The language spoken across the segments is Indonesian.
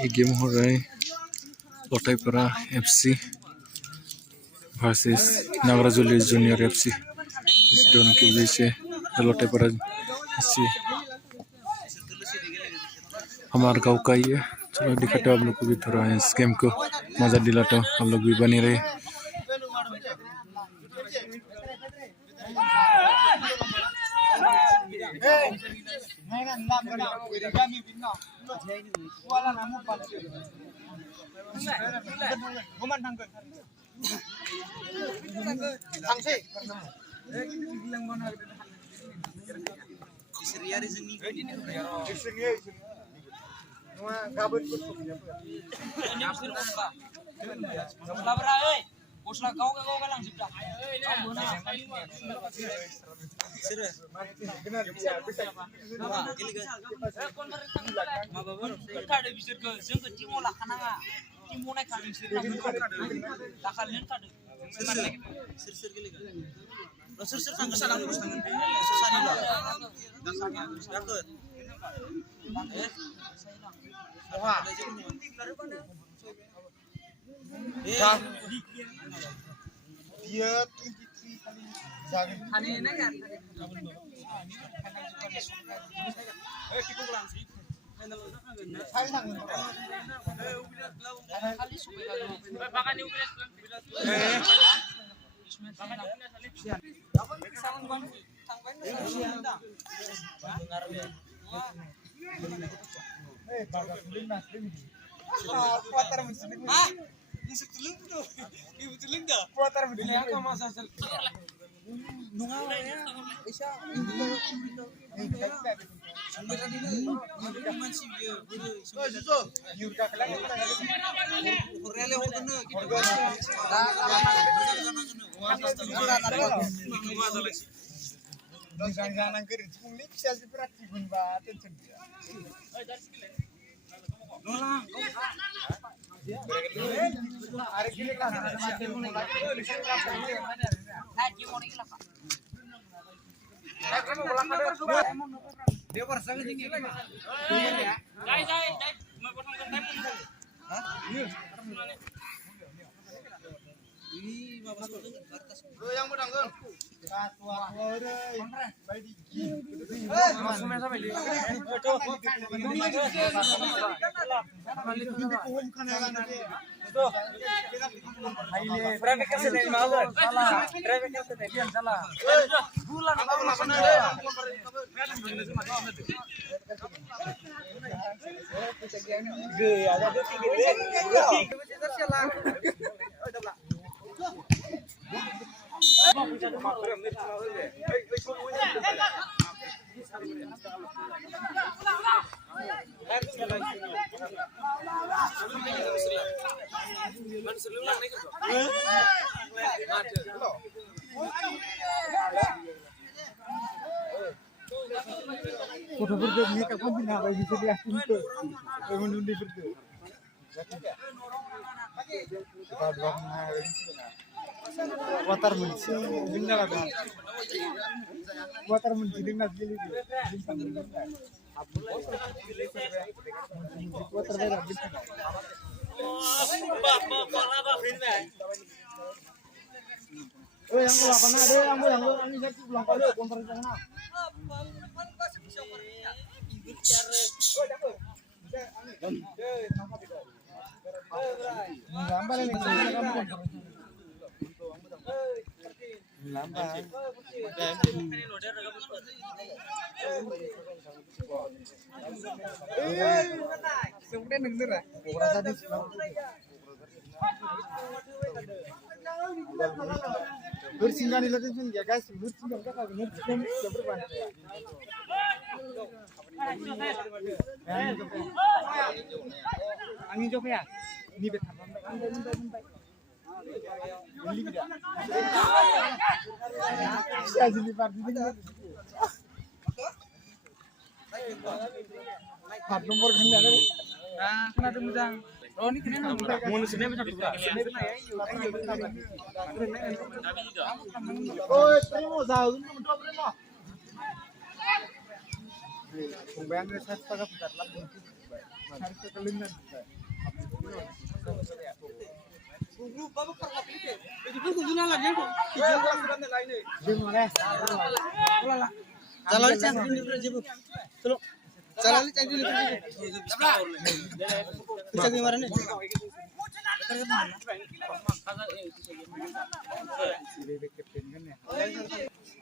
ये गेम हो रहा है लोटाईपाड़ा FC वर्सेस नागराजुली जूनियर FC। इस दोनों के बीच है लोटाईपाड़ा FC हमारे गाँव का ही है। चलो दिखाते हो आप लोग को भी थोड़ा इस गेम को मजा दिलाता हूँ, आप लोग भी बने रहे।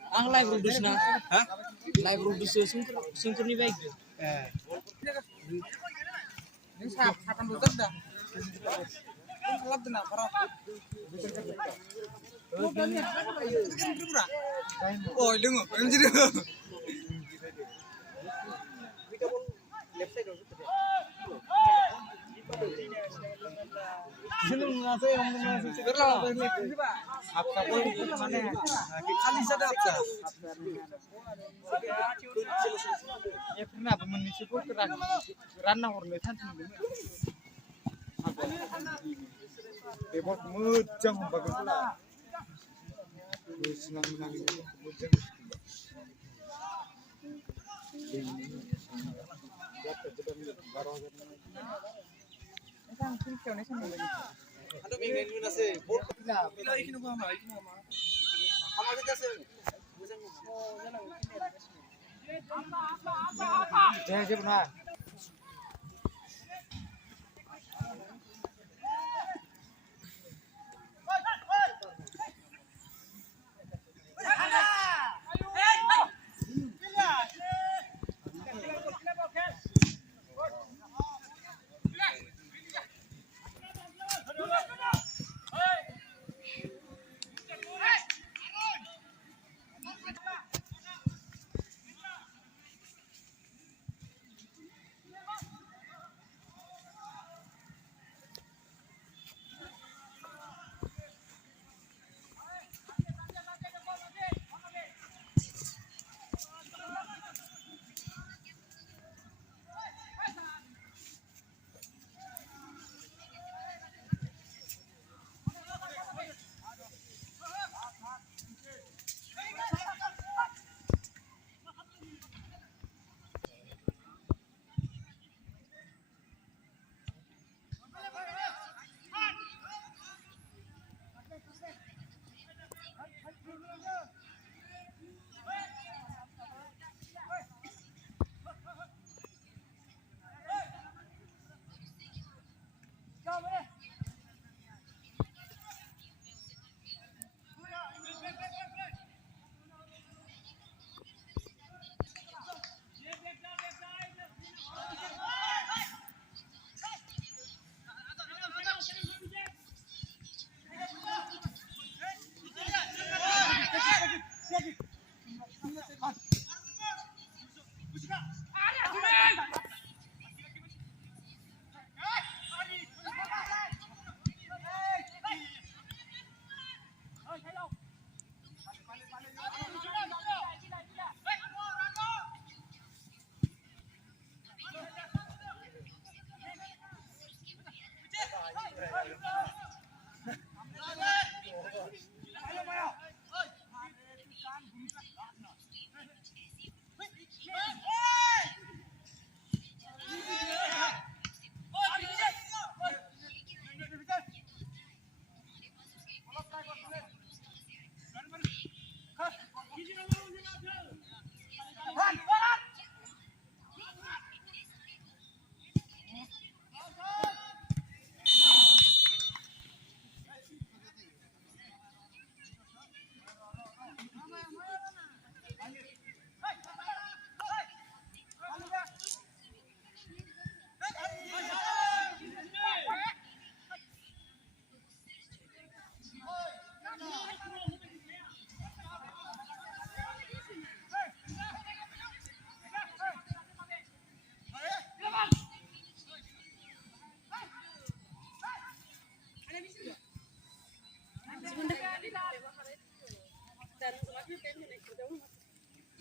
Ang live produce na, ha? Live produce sungkur ni baik. Ini saatan bukan dah. Kelap dah, parah. Oh, dengar, macam tu. खाली सादा आपका ये फिर ना मनुष्य को रान्ना हरनो थान्थि बे बहुत मोजां हमबागो सिगां मोनाखै मोजां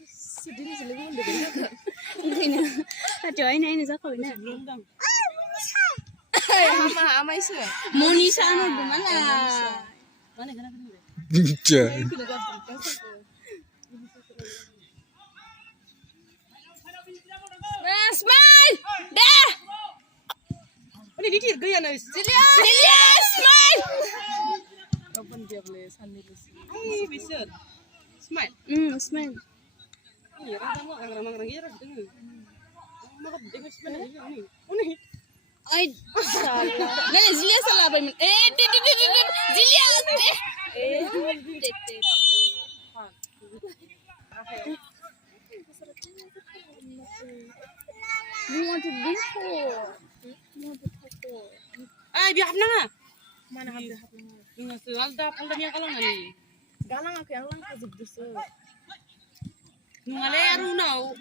Sedih selagi mendengar ini ada ini siapa ini ama isu Monisa anu di mana mana kenapa Smile! Dah! Ini dikit gaya nih. Celia, smile! Kapan dia boleh sandi lusi? Ay, bisa. Smile. Smile. Iya, orang iya dengar. Maka dengar smile ini. Ini. Ay, salah. Nah, Celia salah apa? Celia. Mau to Ay, biar na. Mana hab hab na. Ingat alda niya kalau ngani. Galang aku yang lang kasih dusu. Nungale aru nau.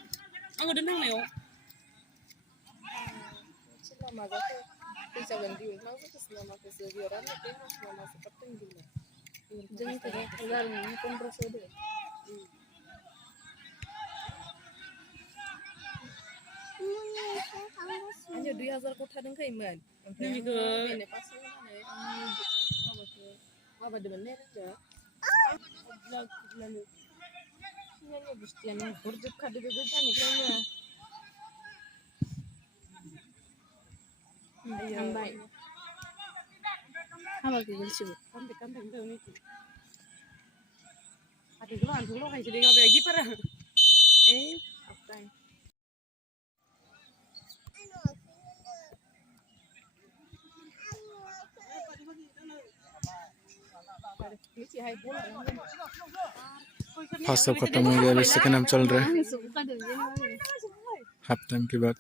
Ang udah yo. Sila maga ko. Bisa ganti ulang ko sila maga sa biaran na kaya sila masuk kapten gila. Jangan tidak keluar ini pun prosedur. Hanya 2000 kota deng kai man. Nini ke. Ini pasal mana? Apa demen aja. Lalu. Ini bustian burjuk kado kado jani kayaknya. Tambah. Apa kita disebut? Kantek tuh nih. Ada dulu kayak jadi nggak lagi parah. Apa? First half खत्म हो गया, अभी second half चल रहा है। Half time के बाद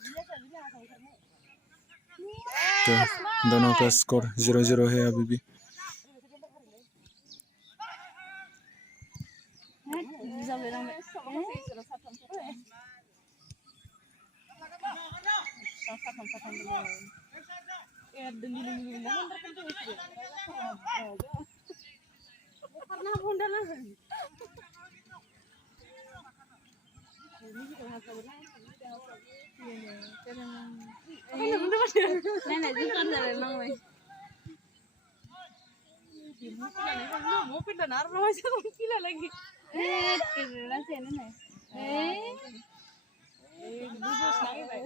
तो दोनों का स्कोर 0-0 है अभी भी। Mau pindah naruh aja gila lagi. Gujos lagi baik.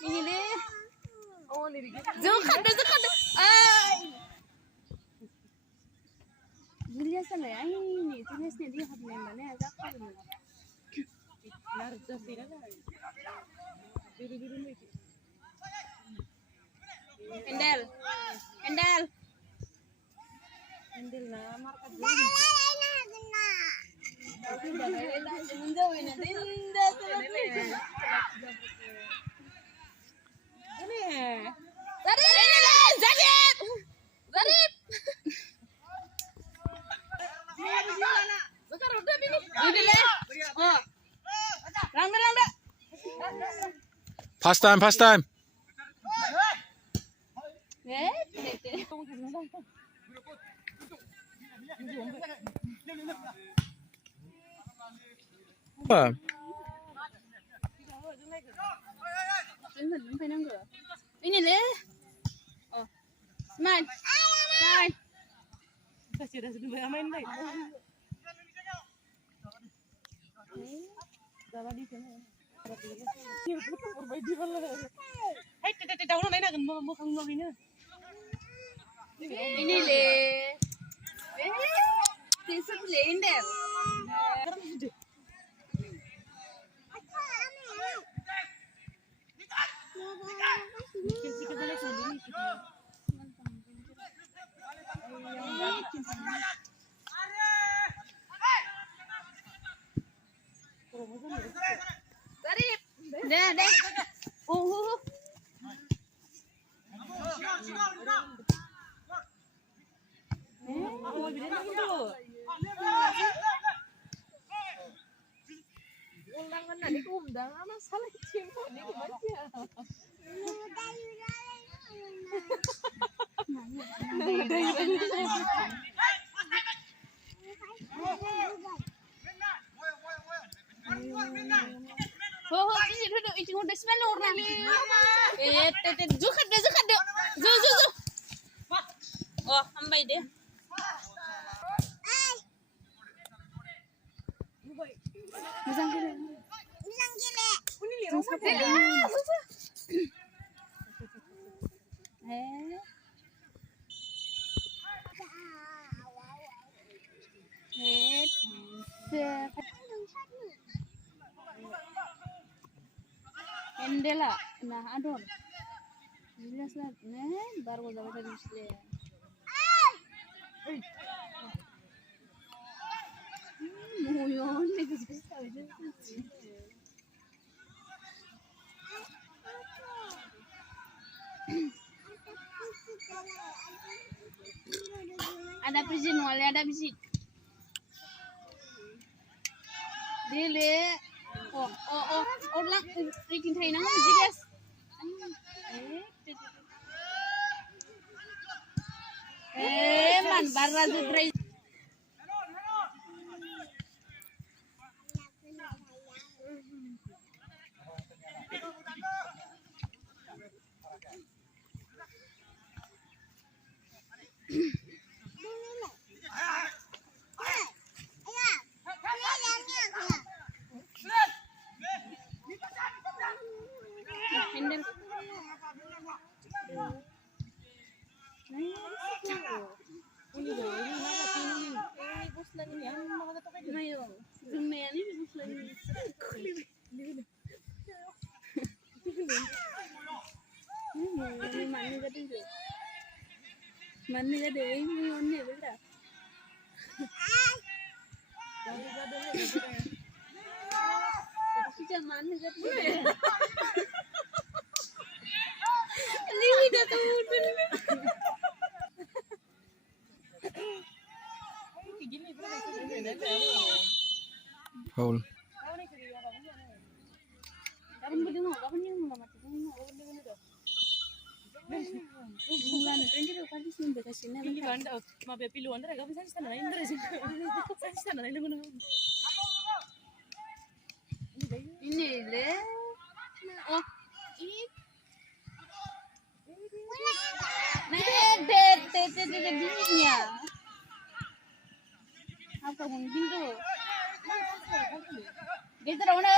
Ini deh. Oh, ini Zulkhan. Julia sana ya ini tulisnya dia hab nembane agak kali. Endel. Andil na marka Zarif. First time Ini deh. Oh. Smile. Pasti ada sudah main baik. Dapat di sana. Perbaiki malah. Hai, tidak tahu mana kan mau kamu ini. Ini deh. This is Endel. Deh. Undangan nanti ku undang masalah cimpo ini ku baca. Oh, ini udah itu udah sembilan orang. Zukat deh. Zu. Oh, ambai deh. Misang gile. Endela, nah adon. Jelas lah, baru dapat dari sini. Muyon, nih bisa aja. Ada pisin wale, ada pisin. Dile. Oh, lang, ikin tayo na nga, jelas. Man, barra du try. Handle. Mana jadi ini onne betul. Kita mana jadi. Ini dah tahu. Foul. Kapan berdua? Kapan yang mau mati? Bulan itu kan di sini dekat sini. Pilih anda, maaf ya pilih anda. Kau bisa sana lain terus. Saya sana lain mana? Ini le. Oh, ini. Nah, dinginnya. Apa mungkin tuh? Gitu dong, itu.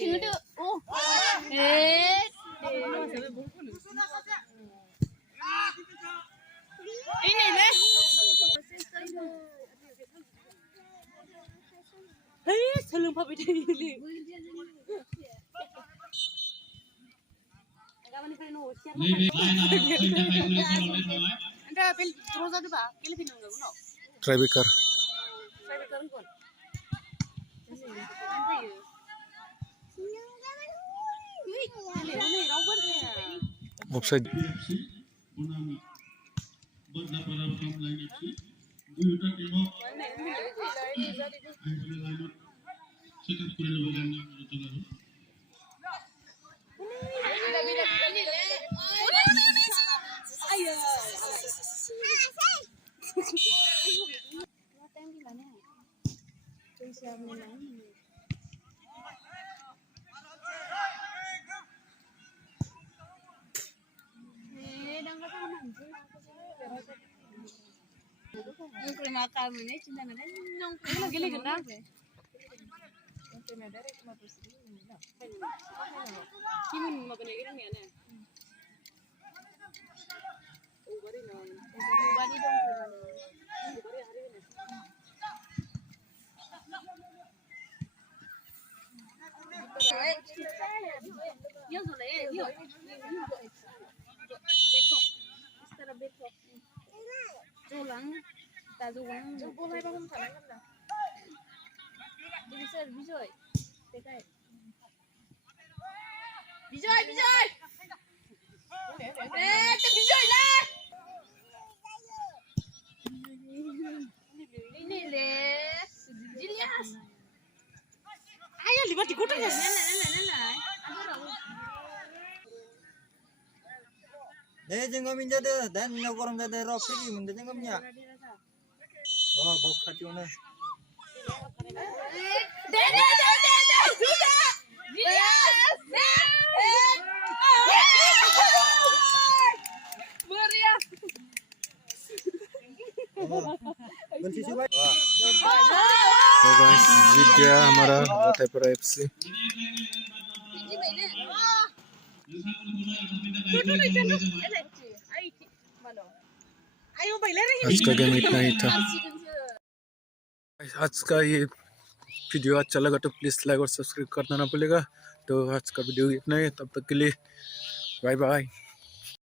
Ini deh. Salam papi deh. Anda pilih terus ada apa? Pilih pilih enggak? No. Trybreaker. Saya betul pun. Offside. Terima kasih nih, cinta nana nyong. Gila gila. Kimun mau kena iran ya nih. Bani dong Yo boleh, yo. Beto. Istara beto. Julang. Tajulang. Boleh bangun kanan kan? Bisa, Bijoy. Tekai. Bijoy. Bijoy lah. Ini deh, Julius. Ayo libat di kota ya. Nana. jengam minja deh, dan nyak orang deh ropi minta jengamnya. Oh, bok hati mana? Dede, sudah. Julius. Meriah. Benci sih baik. तो गाइस जीत गया हमारा Raipura FC। Ayo bailar आज का गेम इतना ही था। आज का ये वीडियो अच्छा लगा तो प्लीज़ लाइक और सब्सक्राइब करना ना भूलेगा। तो आज का वीडियो इतना ही, तब तक के लिए बाय बाय।